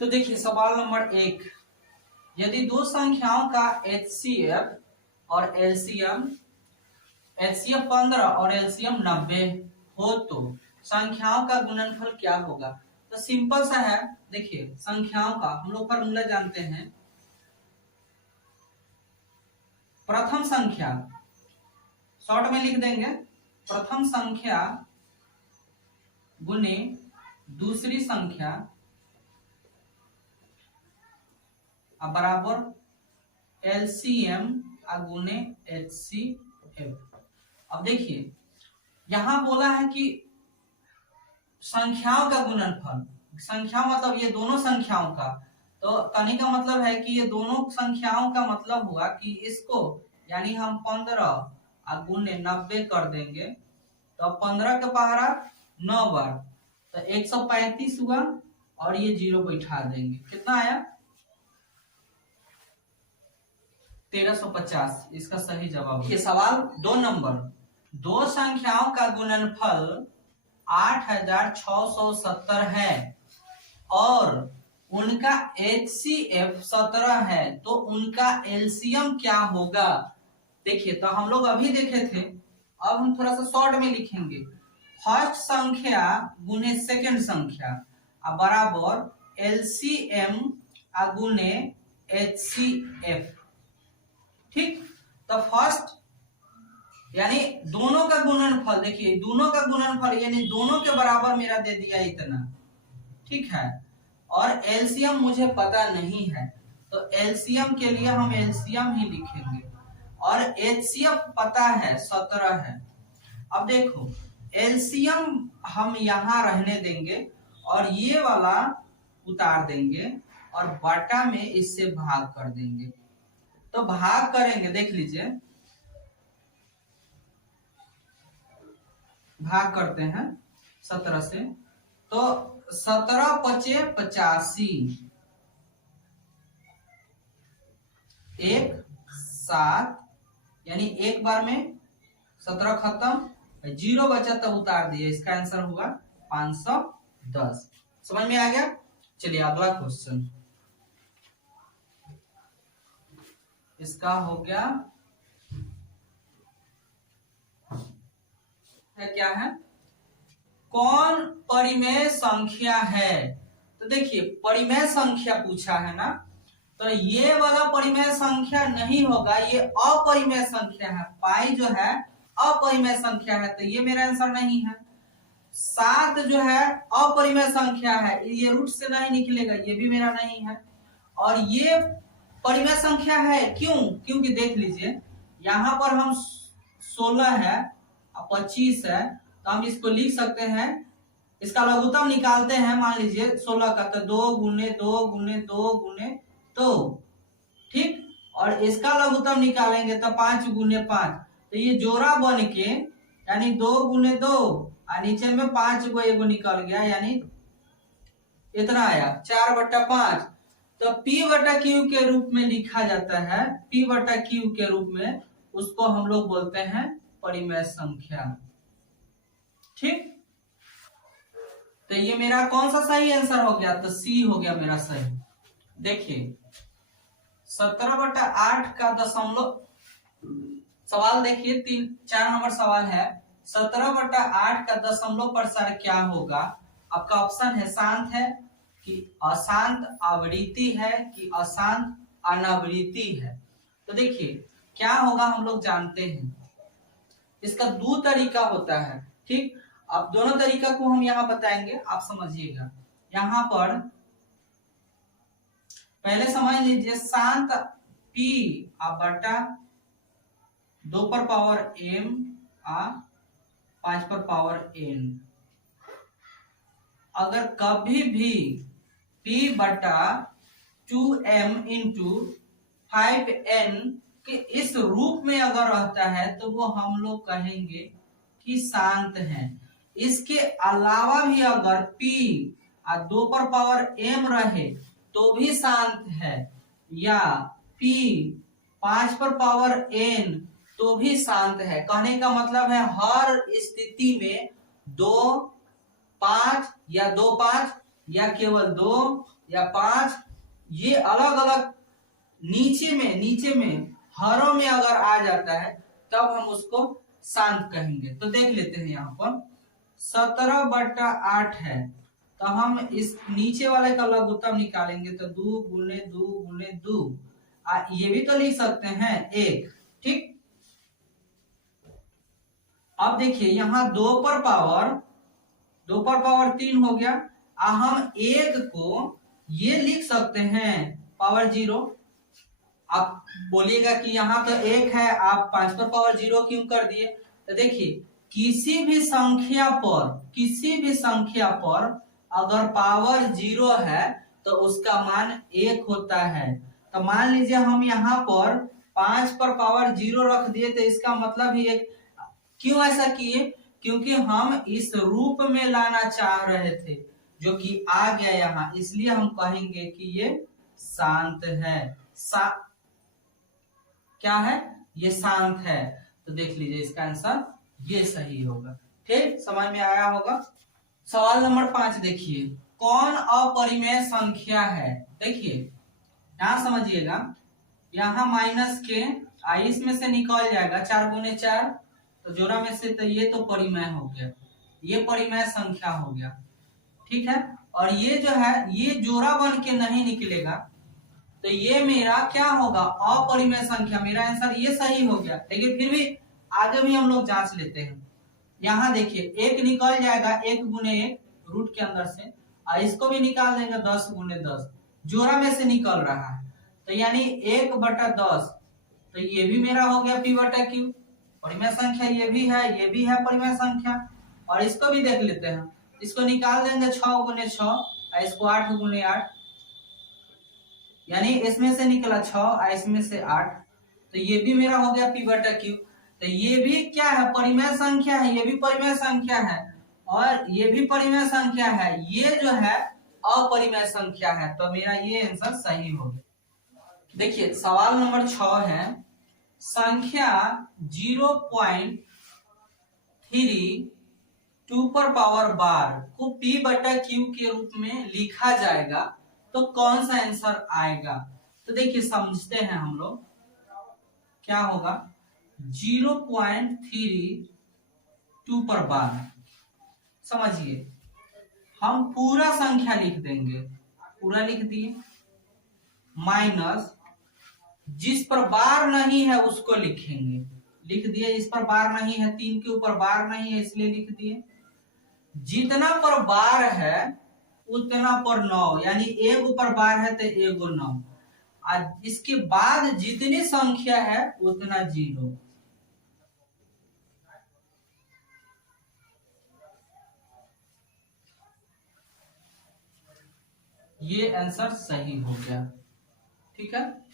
तो देखिए सवाल नंबर 1, यदि दो संख्याओं का HCF और LCM HCF 15 और LCM 90 हो तो संख्याओं का गुणनफल क्या होगा। तो सिंपल सा है, देखिए संख्याओं का हम लोग फॉर्मूला जानते हैं। प्रथम संख्या शॉर्ट में लिख देंगे, प्रथम संख्या गुने दूसरी संख्या बराबर LCM गुने HCF। अब देखिए यहां बोला है कि संख्याओं का गुणनफल, संख्या मतलब ये दोनों संख्याओं का, तो कहने का मतलब है कि ये दोनों संख्याओं का मतलब हुआ कि इसको यानी हम 15 गुने 90 कर देंगे तो 15 का पहाड़ा 9 बार तो 135 हुआ और ये 0 बैठा देंगे, कितना आया 1350। इसका सही जवाब ये सवाल 2 नंबर, दो संख्याओं का गुणनफल 8670 है और उनका HCF 17 है तो उनका LCM क्या होगा। देखिए तो हम लोग अभी देखे थे, अब हम थोड़ा सा शॉर्ट में लिखेंगे। फर्स्ट संख्या गुने सेकंड संख्या बराबर LCM गुने HCF। ठीक, तो फर्स्ट यानी दोनों का गुणनफल, देखिए दोनों का गुणनफल यानी दोनों के बराबर मेरा दे दिया इतना, ठीक है, और LCM मुझे पता नहीं है तो LCM के लिए हम LCM ही लिखेंगे और HCF पता है 17 है। अब देखो LCM हम यहां रहने देंगे और ये वाला उतार देंगे और बटा में इससे भाग कर देंगे। तो भाग करेंगे, देख लीजिए भाग करते हैं 17 से, तो 17 पचे 85, 1 7 यानी एक बार में 17 खत्म, 0 बचा तो उतार दिए, इसका आंसर हुआ 510। समझ में आ गया। चलिए अगला क्वेश्चन, इसका हो गया है क्या है, कौन परिमेय संख्या है। तो देखिए परिमेय संख्या पूछा है ना, तो ये वाला परिमेय संख्या नहीं होगा, ये अपरिमेय संख्या है। पाई जो है अपरिमेय संख्या है तो ये मेरा आंसर नहीं है। 7 जो है अपरिमेय संख्या है, ये रूट से नहीं निकलेगा, ये भी मेरा नहीं है। और ये परिमेय संख्या है, क्यों, क्योंकि देख लीजिए यहां पर हम 16 है 25 है तो हम इसको लिख सकते हैं, इसका लघुत्तम निकालते हैं, मान लीजिए 16 का तो 2 गुने 2 गुने 2 गुने 2, ठीक, और इसका लघुत्तम निकालेंगे तो 5 गुने 5, तो ये जोड़ा बन के यानी 2 गुने 2 और नीचे में 5 को एगो निकल गया यानी इतना आया 4/5। तो P/Q के रूप में लिखा जाता है, P/Q के रूप में उसको हम लोग बोलते हैं परिमेय संख्या। ठीक, तो ये मेरा कौन सा सही आंसर हो गया, तो C हो गया मेरा सही। देखिए 17/8 का दशमलव, सवाल देखिए 4 नंबर सवाल है, 17/8 का दशमलव प्रसार क्या होगा। आपका ऑप्शन है शांत है कि अशांत आवृत्ति है कि अशांत अनावृत्ति है। तो देखिए क्या होगा हम लोग जानते हैं, इसका 2 तरीका होता है। ठीक, अब दोनों तरीका को हम यहाँ बताएंगे, आप समझिएगा। यहाँ पर पहले समझ लीजिए शांत P बटा 2 पर पावर m 5 पर पावर n, अगर कभी भी P/2m इंटू 5n के इस रूप में अगर रहता है तो वो हम लोग कहेंगे कि शांत है। इसके अलावा भी अगर P 2 पर पावर m रहे तो भी शांत है, या P 5 पर पावर n तो भी शांत है। कहने का मतलब है हर स्थिति में 2 5 या 2 5 या केवल 2 या 5, ये अलग अलग नीचे में हरों में अगर आ जाता है तब हम उसको शांत कहेंगे। तो देख लेते हैं यहाँ पर 17/8 है, तो हम इस नीचे वाले का लघुत्तम निकालेंगे तो 2 गुने 2 गुने 2, ये भी तो लिख सकते हैं 1। ठीक, अब देखिए यहाँ 2 पर पावर 3 हो गया। हम 1 को ये लिख सकते हैं पावर 0। आप बोलिएगा कि यहाँ तो 1 है, आप 5 पर पावर 0 क्यों कर दिए? तो देखिए किसी भी संख्या पर अगर पावर 0 है तो उसका मान 1 होता है। तो मान लीजिए हम यहाँ पर 5 पर पावर 0 रख दिए, तो इसका मतलब ही एक, क्यों ऐसा किए? क्योंकि हम इस रूप में लाना चाह रहे थे जो कि आ गया यहाँ, इसलिए हम कहेंगे कि ये शांत है। क्या है? ये शांत है। तो देख लीजिए इसका आंसर ये सही होगा। ठीक, समझ में आया होगा। सवाल नंबर 5 देखिए, कौन अपरिमेय संख्या है? देखिए यहां समझिएगा, यहाँ माइनस के इसमें से निकल जाएगा 4 गुने 4, तो जोड़ा में से, तो ये तो परिमेय हो गया, ये परिमेय संख्या हो गया। ठीक है, और ये जो है ये जोड़ा बन के नहीं निकलेगा, तो ये मेरा क्या होगा? अपरिमेय संख्या। मेरा आंसर ये सही हो गया। लेकिन फिर भी आगे भी हम लोग जांच लेते हैं। यहाँ देखिए 1 निकल जाएगा, 1 गुने 1 रूट के अंदर से, और इसको भी निकाल देंगे 10 गुने 10, जोड़ा में से निकल रहा है, तो यानी 1/10। तो ये भी मेरा हो गया p/q, परिमेय संख्या ये भी है, ये भी है परिमेय संख्या। और इसको भी देख लेते हैं, इसको निकाल देंगे 6 गुने 6, और इसको 8 गुने 8, यानी इसमें से निकला 6 और इसमें से 8, तो ये भी मेरा हो गया p/q। तो ये भी क्या है? परिमेय संख्या है, ये भी परिमेय संख्या है, और ये भी परिमेय संख्या है, ये जो है अपरिमेय संख्या है। तो मेरा ये आंसर सही हो गया। देखिए सवाल नंबर 6 है, संख्या 0.3 2 पर पावर 12 को p/q के रूप में लिखा जाएगा तो कौन सा आंसर आएगा? तो देखिए समझते हैं हम लोग, क्या होगा? 0.3 2 पर 12, समझिए हम पूरा संख्या लिख देंगे, पूरा लिख दिए, माइनस जिस पर बार नहीं है उसको लिखेंगे, लिख दिए। इस पर बार नहीं है, 3 के ऊपर बार नहीं है, इसलिए लिख दिए। जितना पर बार है उतना पर 9, यानी 1 ऊपर बार है तो 1 9, और इसके बाद जितनी संख्या है उतना 0। ये आंसर सही हो गया। ठीक है,